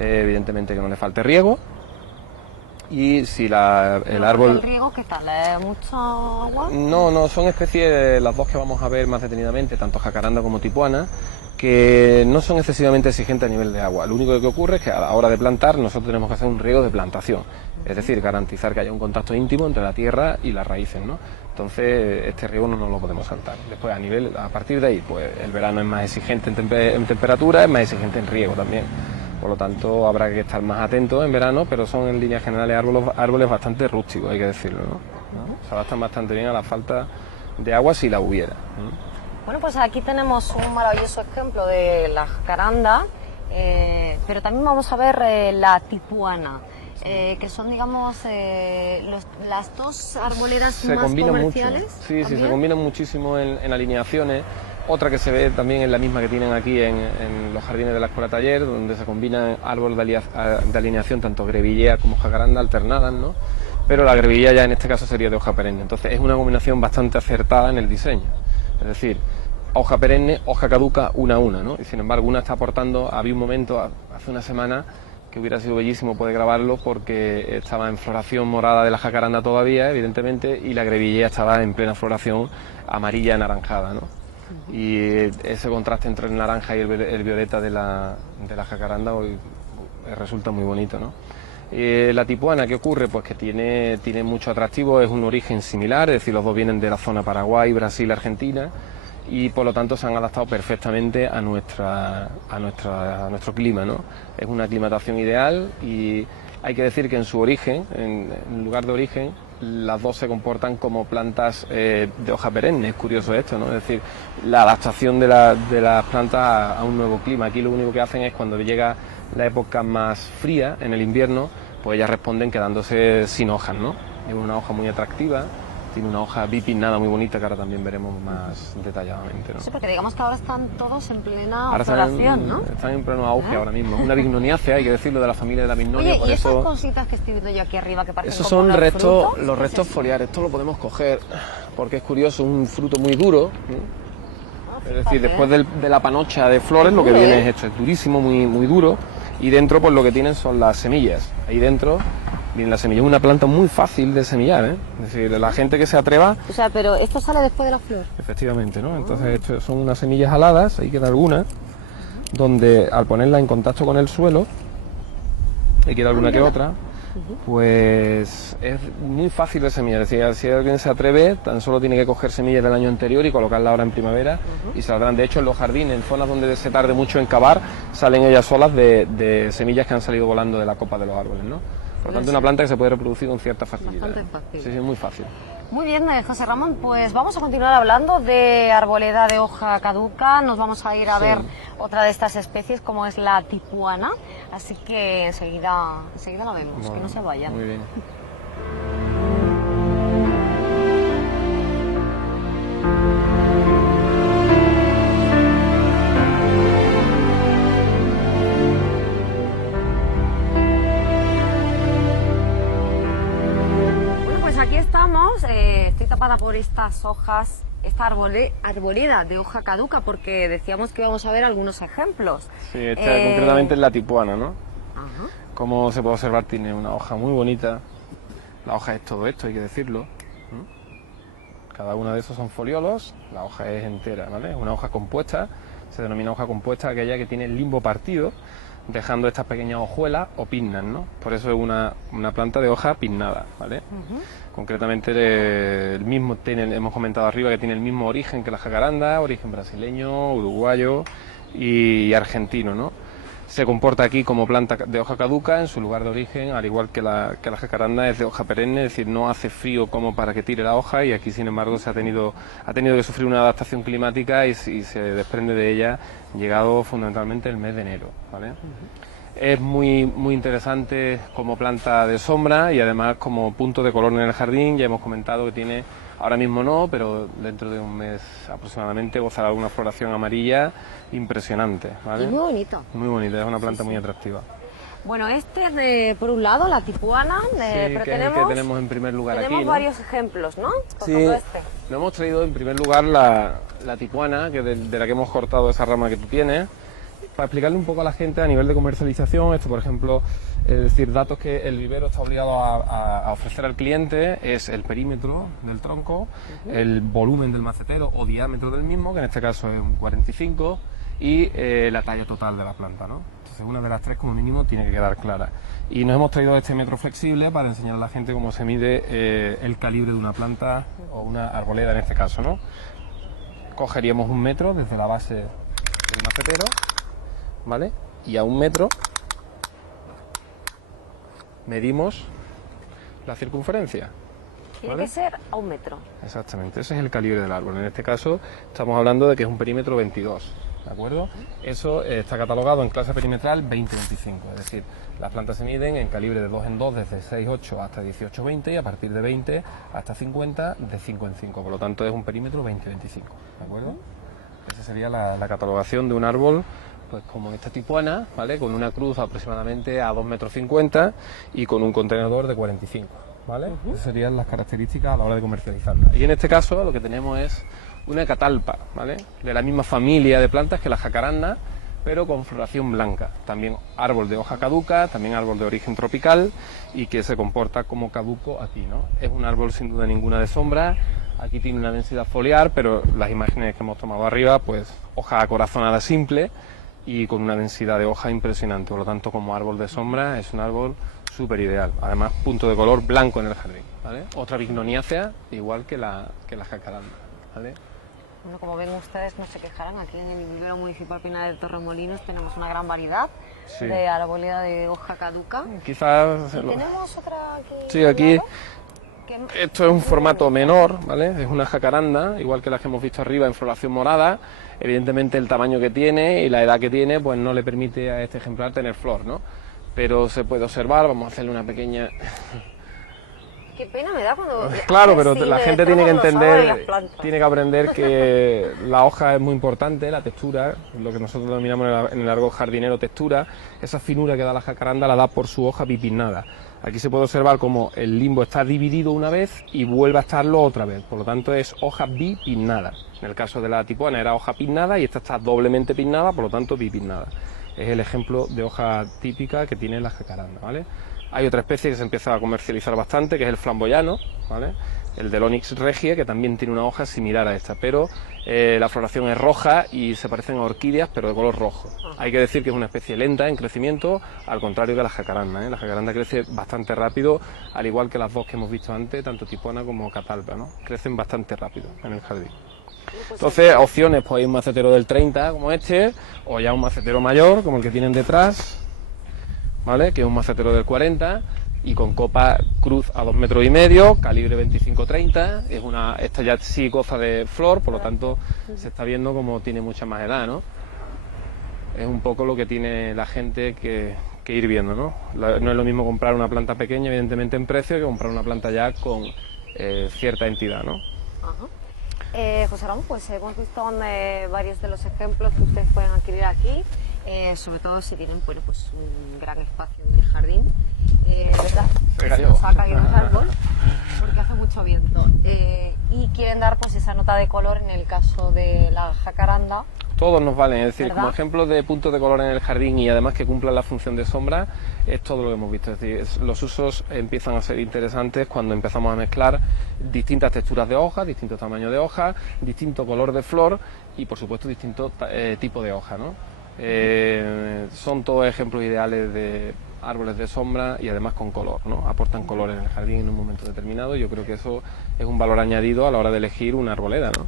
evidentemente que no le falte riego. Y si el árbol... ¿El riego qué tal? ¿Es mucho agua? No, son especies, las dos que vamos a ver más detenidamente, tanto jacaranda como tipuana, que no son excesivamente exigentes a nivel de agua. Lo único que ocurre es que a la hora de plantar nosotros tenemos que hacer un riego de plantación, es decir, garantizar que haya un contacto íntimo entre la tierra y las raíces, ¿no? Entonces este riego no nos lo podemos saltar. Después a partir de ahí, pues el verano es más exigente en temperatura, es más exigente en riego también. Por lo tanto, habrá que estar más atentos en verano, pero son en líneas generales árboles bastante rústicos, hay que decirlo, ¿no? Se adaptan bastante bien a la falta de agua si la hubiera. Bueno, pues aquí tenemos un maravilloso ejemplo de la jacaranda, pero también vamos a ver la tipuana, que son, digamos, las dos arboledas más comerciales. Mucho. Sí, se combinan muchísimo en alineaciones. Otra que se ve también es la misma que tienen aquí en los jardines de la escuela taller, donde se combinan árboles de alineación, tanto grevillea como jacaranda alternadas, ¿no? Pero la grevillea ya en este caso sería de hoja perenne. Entonces es una combinación bastante acertada en el diseño. Es decir, hoja perenne, hoja caduca, una a una, ¿no? Y sin embargo una está aportando, había un momento hace una semana que hubiera sido bellísimo poder grabarlo porque estaba en floración morada de la jacaranda todavía, evidentemente, y la grevillea estaba en plena floración amarilla anaranjada, ¿no? Y ese contraste entre el naranja y el violeta de la jacaranda hoy resulta muy bonito, ¿no? La tipuana, ¿qué ocurre? Pues que tiene mucho atractivo, es un origen similar, es decir, los dos vienen de la zona Paraguay, Brasil, Argentina, y por lo tanto se han adaptado perfectamente a nuestro clima, ¿no? Es una aclimatación ideal y hay que decir que en su origen, en lugar de origen, las dos se comportan como plantas de hoja perenne. Es curioso esto, ¿no? Es decir, la adaptación de las plantas a un nuevo clima. Aquí lo único que hacen es cuando llega la época más fría, en el invierno, pues ellas responden quedándose sin hojas, ¿no? Es una hoja muy atractiva, tiene una hoja bipinnada muy bonita que ahora también veremos más detalladamente, ¿no? Sí, porque digamos que ahora están todos en plena floración, ¿no? Están en pleno auge ahora mismo. Una bignoniácea, hay que decirlo, de la familia de la bignonia. Oye, por ¿y eso... esas cositas que estoy viendo yo aquí arriba que parecen Esos como son unos frutos? los restos foliares. Esto lo podemos coger porque es curioso, un fruto muy duro. Es decir, después de la panocha de flores, lo que viene es esto, es durísimo, muy duro. Y dentro, pues lo que tienen son las semillas. Ahí dentro viene la semilla. Es una planta muy fácil de semillar, ¿eh? Es decir, la gente que se atreva... O sea, pero esto sale después de la flor. Efectivamente, ¿no? Entonces, esto son unas semillas aladas, ahí queda alguna, donde al ponerla en contacto con el suelo, y queda alguna que otra, pues es muy fácil de semillar. Es decir, si alguien se atreve, tan solo tiene que coger semillas del año anterior y colocarla ahora en primavera y saldrán. De hecho, en los jardines, en zonas donde se tarde mucho en cavar, salen ellas solas de semillas que han salido volando de la copa de los árboles, ¿no? Por lo tanto, una planta que se puede reproducir con cierta facilidad. Bastante fácil. Sí, muy fácil. Muy bien, José Ramón, pues vamos a continuar hablando de arboleda de hoja caduca. Nos vamos a ir a ver otra de estas especies, como es la tipuana. Así que enseguida lo vemos, bueno, que no se vayan. Muy bien. Estoy tapada por estas hojas, esta arboleda de hoja caduca, porque decíamos que íbamos a ver algunos ejemplos. Sí, esta concretamente es la tipuana, ¿no? Como se puede observar, tiene una hoja muy bonita. La hoja es todo esto, hay que decirlo. Cada uno de esos son foliolos, la hoja es entera, ¿vale? Es una hoja compuesta, se denomina hoja compuesta aquella que tiene el limbo partido, dejando estas pequeñas hojuelas o pinnas, ¿no? Por eso es una planta de hoja pinnada, ¿vale? Concretamente hemos comentado arriba que tiene el mismo origen que la jacaranda, origen brasileño, uruguayo y argentino, ¿no? Se comporta aquí como planta de hoja caduca en su lugar de origen, al igual que la jacaranda es de hoja perenne, es decir, no hace frío como para que tire la hoja, y aquí sin embargo ha tenido que sufrir una adaptación climática y se desprende de ella llegado fundamentalmente el mes de enero, ¿vale? Es muy interesante como planta de sombra y además como punto de color en el jardín. Ya hemos comentado que tiene, ahora mismo no, pero dentro de un mes aproximadamente gozará de una floración amarilla impresionante, ¿vale? Y muy bonita. Muy bonita, es una planta muy atractiva. Bueno, este es por un lado la tipuana, pero que es el que tenemos en primer lugar aquí, tenemos ¿no? varios ejemplos, ¿no? Por Sí, ejemplo este. lo hemos traído en primer lugar la tipuana, que de la que hemos cortado esa rama que tú tienes, para explicarle un poco a la gente a nivel de comercialización, esto por ejemplo, es decir, datos que el vivero está obligado a ofrecer al cliente es el perímetro del tronco, el volumen del macetero o diámetro del mismo, que en este caso es un 45, y la talla total de la planta, ¿no? Entonces una de las tres como mínimo tiene que quedar clara. Y nos hemos traído este metro flexible para enseñar a la gente cómo se mide el calibre de una planta o una arboleda en este caso, ¿no? Cogeríamos un metro desde la base del macetero, ¿vale? Y a un metro medimos la circunferencia. Tiene ¿vale? que ser a un metro. Exactamente, ese es el calibre del árbol. En este caso estamos hablando de que es un perímetro 22, ¿de acuerdo? Eso está catalogado en clase perimetral 20-25, es decir, las plantas se miden en calibre de 2 en 2 desde 6-8 hasta 18-20 y a partir de 20 hasta 50 de 5 en 5, por lo tanto es un perímetro 20-25, ¿de acuerdo? Esa sería la catalogación de un árbol pues como esta tipuana, ¿vale? Con una cruz aproximadamente a 2,50 m y con un contenedor de 45, ¿vale? Esas serían las características a la hora de comercializarla. Y en este caso lo que tenemos es una catalpa, ¿vale? De la misma familia de plantas que la jacaranda, pero con floración blanca. También árbol de hoja caduca, también árbol de origen tropical y que se comporta como caduco aquí, ¿no? Es un árbol sin duda ninguna de sombra. Aquí tiene una densidad foliar, pero las imágenes que hemos tomado arriba, pues hoja acorazonada simple y con una densidad de hoja impresionante. Por lo tanto, como árbol de sombra es un árbol súper ideal. Además, punto de color blanco en el jardín, ¿vale? Otra bignoniácea, igual que la jacaranda, ¿vale? Bueno, como ven ustedes, no se quejarán, aquí en el vivero municipal Pinar de Torremolinos tenemos una gran variedad de arboleda de hoja caduca. Quizás... ¿Y tenemos otra aquí? Sí, aquí... Que... Esto es un formato menor, ¿vale? Es una jacaranda, igual que las que hemos visto arriba en floración morada. Evidentemente el tamaño que tiene y la edad que tiene, pues no le permite a este ejemplar tener flor, ¿no? Pero se puede observar, vamos a hacerle una pequeña... Qué pena me da cuando... Claro, pero la gente tiene que entender, tiene que aprender que la hoja es muy importante, la textura, lo que nosotros denominamos en el argot jardinero textura, esa finura que da la jacaranda la da por su hoja bipinnada. Aquí se puede observar como el limbo está dividido una vez y vuelve a estarlo otra vez, por lo tanto es hoja bipinnada. En el caso de la tipuana era hoja pinnada y esta está doblemente pinnada, por lo tanto bipinnada. Es el ejemplo de hoja típica que tiene la jacaranda, ¿vale? Hay otra especie que se empieza a comercializar bastante, que es el flamboyano, ¿vale? El del Onyx regia, que también tiene una hoja similar a esta, pero la floración es roja y se parecen a orquídeas, pero de color rojo. Hay que decir que es una especie lenta en crecimiento, al contrario que la jacaranda, ¿eh? La jacaranda crece bastante rápido, al igual que las dos que hemos visto antes, tanto tipuana como catalpa, ¿no? Crecen bastante rápido en el jardín. Entonces, opciones, pues hay un macetero del 30, como este, o ya un macetero mayor, como el que tienen detrás, ¿vale? Que es un macetero del 40 y con copa cruz a 2,5 metros, calibre 25-30, esta ya sí goza de flor, por lo tanto se está viendo como tiene mucha más edad, ¿no? Es un poco lo que tiene la gente que ir viendo, ¿no? No es lo mismo comprar una planta pequeña, evidentemente en precio, que comprar una planta ya con cierta entidad, ¿no? José Ramón, pues hemos visto varios de los ejemplos que ustedes pueden adquirir aquí, sobre todo si tienen pues un gran espacio en el jardín. ¿Verdad? Se nos ha caído el árbol porque hace mucho viento y quieren dar pues esa nota de color en el caso de la jacaranda. Todos nos valen, es decir, ¿verdad? como ejemplo de puntos de color en el jardín y además que cumplan la función de sombra, es todo lo que hemos visto. Es decir, los usos empiezan a ser interesantes cuando empezamos a mezclar distintas texturas de hoja, distintos tamaños de hoja, distinto color de flor y por supuesto distinto tipo de hoja, ¿no? Son todos ejemplos ideales de árboles de sombra y además con color, ¿no? Aportan color en el jardín en un momento determinado y yo creo que eso es un valor añadido a la hora de elegir una arboleda, ¿no?